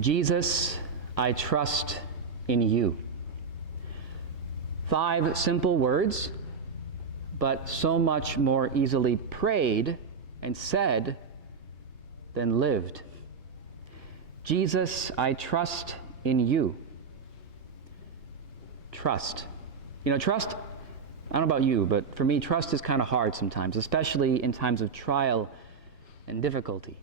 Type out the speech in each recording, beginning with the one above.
Jesus, I trust in you. 5 simple words, but so much more easily prayed and said than lived. Jesus, I trust in you. Trust. Trust, I don't know about you, but for me, trust is kind of hard sometimes, especially in times of trial and difficulty.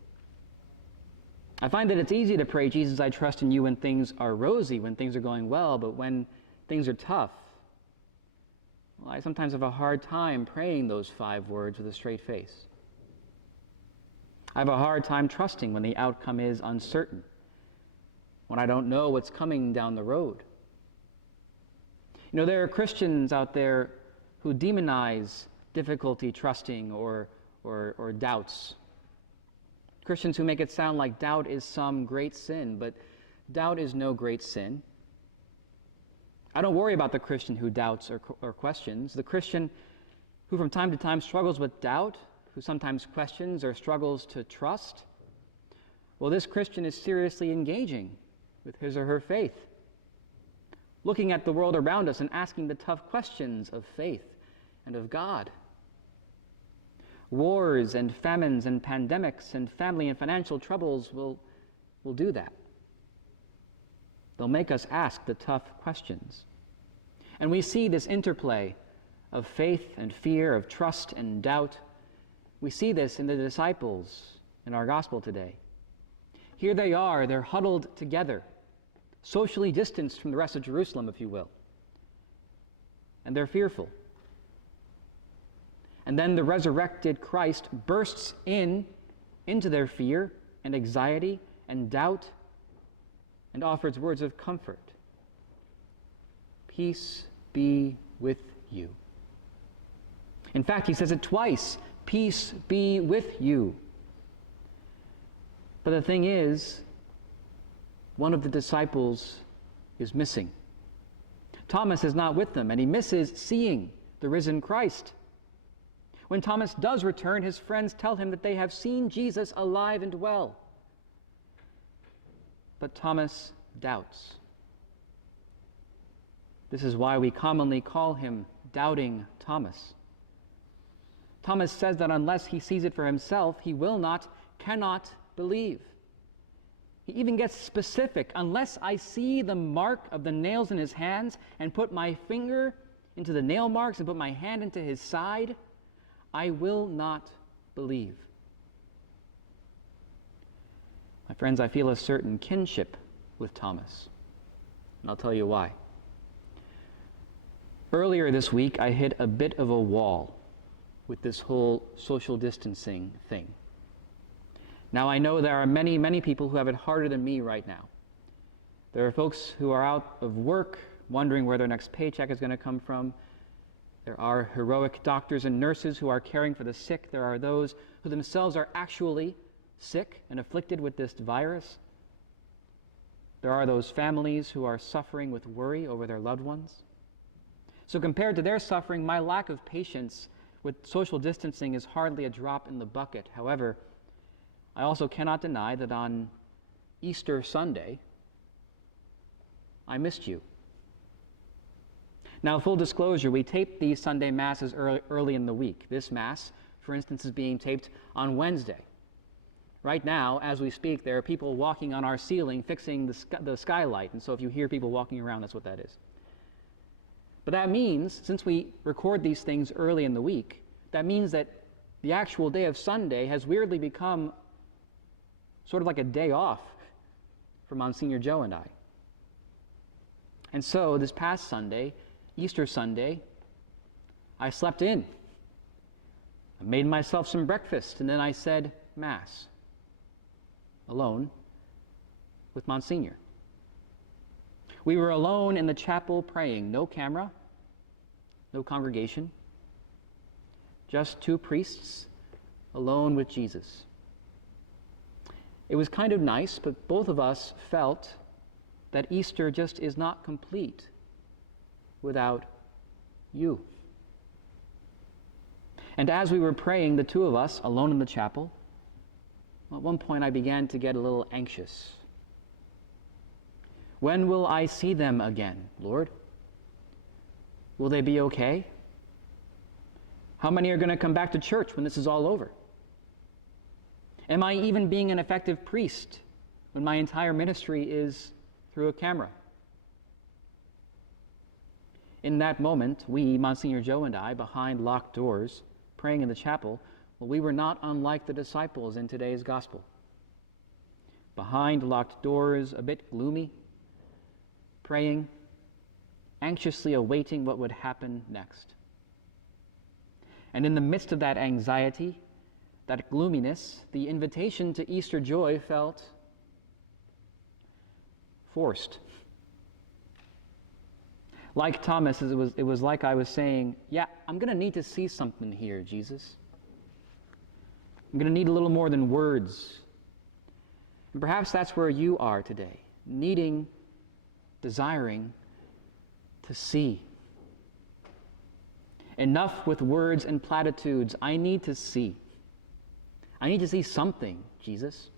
I find that it's easy to pray, Jesus, I trust in you, when things are rosy, when things are going well, but when things are tough, well, I sometimes have a hard time praying those 5 words with a straight face. I have a hard time trusting when the outcome is uncertain, when I don't know what's coming down the road. There are Christians out there who demonize difficulty trusting or doubts. Christians who make it sound like doubt is some great sin, but doubt is no great sin. I don't worry about the Christian who doubts or questions. The Christian who from time to time struggles with doubt, who sometimes questions or struggles to trust, well, this Christian is seriously engaging with his or her faith, looking at the world around us and asking the tough questions of faith and of God. Wars and famines and pandemics and family and financial troubles will do that. They'll make us ask the tough questions. And we see this interplay of faith and fear, of trust and doubt. We see this in the disciples in our gospel today. Here they are, they're huddled together, socially distanced from the rest of Jerusalem, if you will. And they're fearful. And then the resurrected Christ bursts into their fear and anxiety and doubt and offers words of comfort. Peace be with you. In fact, he says it twice, peace be with you. But the thing is, one of the disciples is missing. Thomas is not with them, and he misses seeing the risen Christ. When Thomas does return, his friends tell him that they have seen Jesus alive and well. But Thomas doubts. This is why we commonly call him Doubting Thomas. Thomas says that unless he sees it for himself, he cannot believe. He even gets specific. Unless I see the mark of the nails in his hands and put my finger into the nail marks and put my hand into his side, I will not believe. My friends, I feel a certain kinship with Thomas, and I'll tell you why. Earlier this week, I hit a bit of a wall with this whole social distancing thing. Now, I know there are many, many people who have it harder than me right now. There are folks who are out of work, wondering where their next paycheck is going to come from. There are heroic doctors and nurses who are caring for the sick. There are those who themselves are actually sick and afflicted with this virus. There are those families who are suffering with worry over their loved ones. So compared to their suffering, my lack of patience with social distancing is hardly a drop in the bucket. However, I also cannot deny that on Easter Sunday, I missed you. Now, full disclosure, we tape these Sunday Masses early in the week. This Mass, for instance, is being taped on Wednesday. Right now, as we speak, there are people walking on our ceiling fixing the skylight, and so if you hear people walking around, that's what that is. But that means, since we record these things early in the week, that means that the actual day of Sunday has weirdly become sort of like a day off for Monsignor Joe and I. And so, this past Sunday, Easter Sunday, I slept in. I made myself some breakfast, and then I said Mass, alone with Monsignor. We were alone in the chapel praying, no camera, no congregation, just 2 priests alone with Jesus. It was kind of nice, but both of us felt that Easter just is not complete without you. And as we were praying, the 2 of us, alone in the chapel, at one point I began to get a little anxious. When will I see them again, Lord? Will they be okay? How many are going to come back to church when this is all over? Am I even being an effective priest when my entire ministry is through a camera? In that moment, we, Monsignor Joe and I, behind locked doors, praying in the chapel, well, we were not unlike the disciples in today's gospel. Behind locked doors, a bit gloomy, praying, anxiously awaiting what would happen next. And in the midst of that anxiety, that gloominess, the invitation to Easter joy felt forced. Like Thomas, it was like I was saying, yeah, I'm going to need to see something here, Jesus. I'm going to need a little more than words. And perhaps that's where you are today, needing, desiring to see. Enough with words and platitudes. I need to see. I need to see something, Jesus.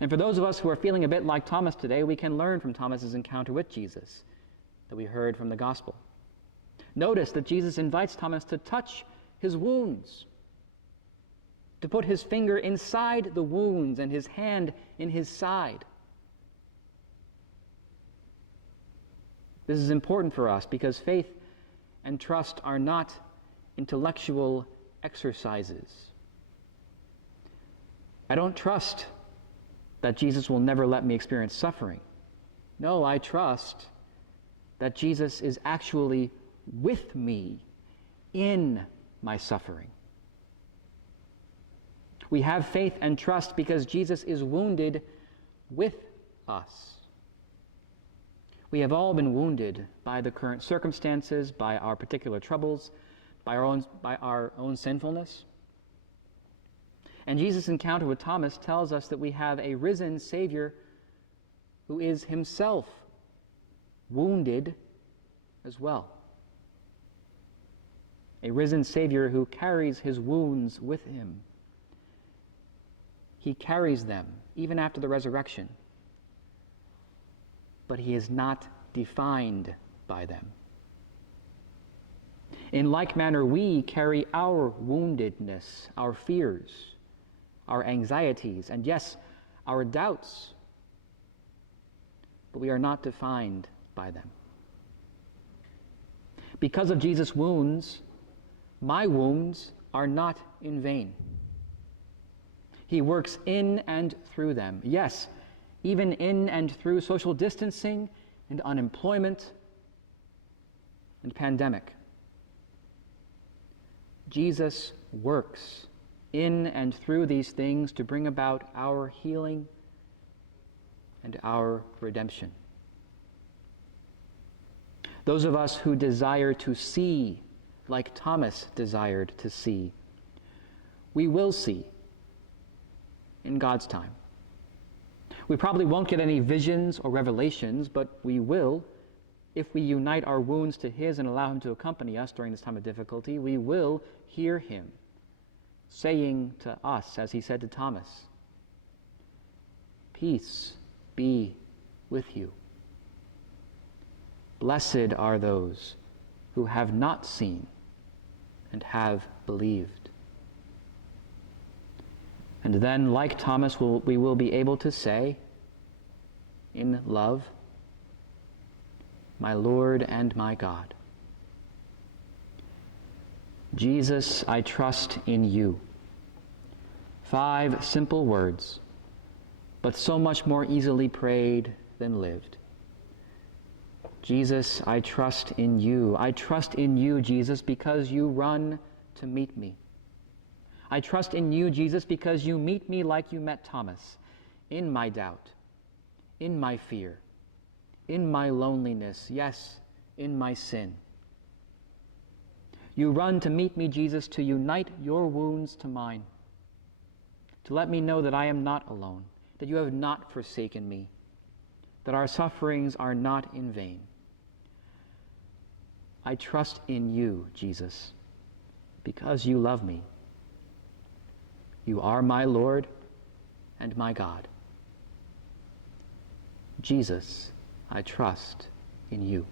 And for those of us who are feeling a bit like Thomas today, we can learn from Thomas's encounter with Jesus that we heard from the gospel. Notice that Jesus invites Thomas to touch his wounds, to put his finger inside the wounds and his hand in his side. This is important for us because faith and trust are not intellectual exercises. I don't trust that Jesus will never let me experience suffering. No, I trust that Jesus is actually with me in my suffering. We have faith and trust because Jesus is wounded with us. We have all been wounded by the current circumstances, by our particular troubles, by our own sinfulness. And Jesus' encounter with Thomas tells us that we have a risen Savior who is himself wounded as well. A risen Savior who carries his wounds with him. He carries them even after the resurrection, but he is not defined by them. In like manner, we carry our woundedness, our fears, our anxieties, and yes, our doubts, but we are not defined by them. Because of Jesus' wounds, my wounds are not in vain. He works in and through them. Yes, even in and through social distancing and unemployment and pandemic. Jesus works in and through these things to bring about our healing and our redemption. Those of us who desire to see like Thomas desired to see, we will see in God's time. We probably won't get any visions or revelations, but we will, if we unite our wounds to his and allow him to accompany us during this time of difficulty, we will hear him saying to us, as he said to Thomas, "Peace be with you. Blessed are those who have not seen and have believed." And then, like Thomas, we will be able to say, in love, "My Lord and my God." Jesus, I trust in you. 5 simple words, but so much more easily prayed than lived. Jesus, I trust in you. I trust in you, Jesus, because you run to meet me. I trust in you, Jesus, because you meet me like you met Thomas, in my doubt, in my fear, in my loneliness, yes, in my sin. You run to meet me, Jesus, to unite your wounds to mine, to let me know that I am not alone, that you have not forsaken me, that our sufferings are not in vain. I trust in you, Jesus, because you love me. You are my Lord and my God. Jesus, I trust in you.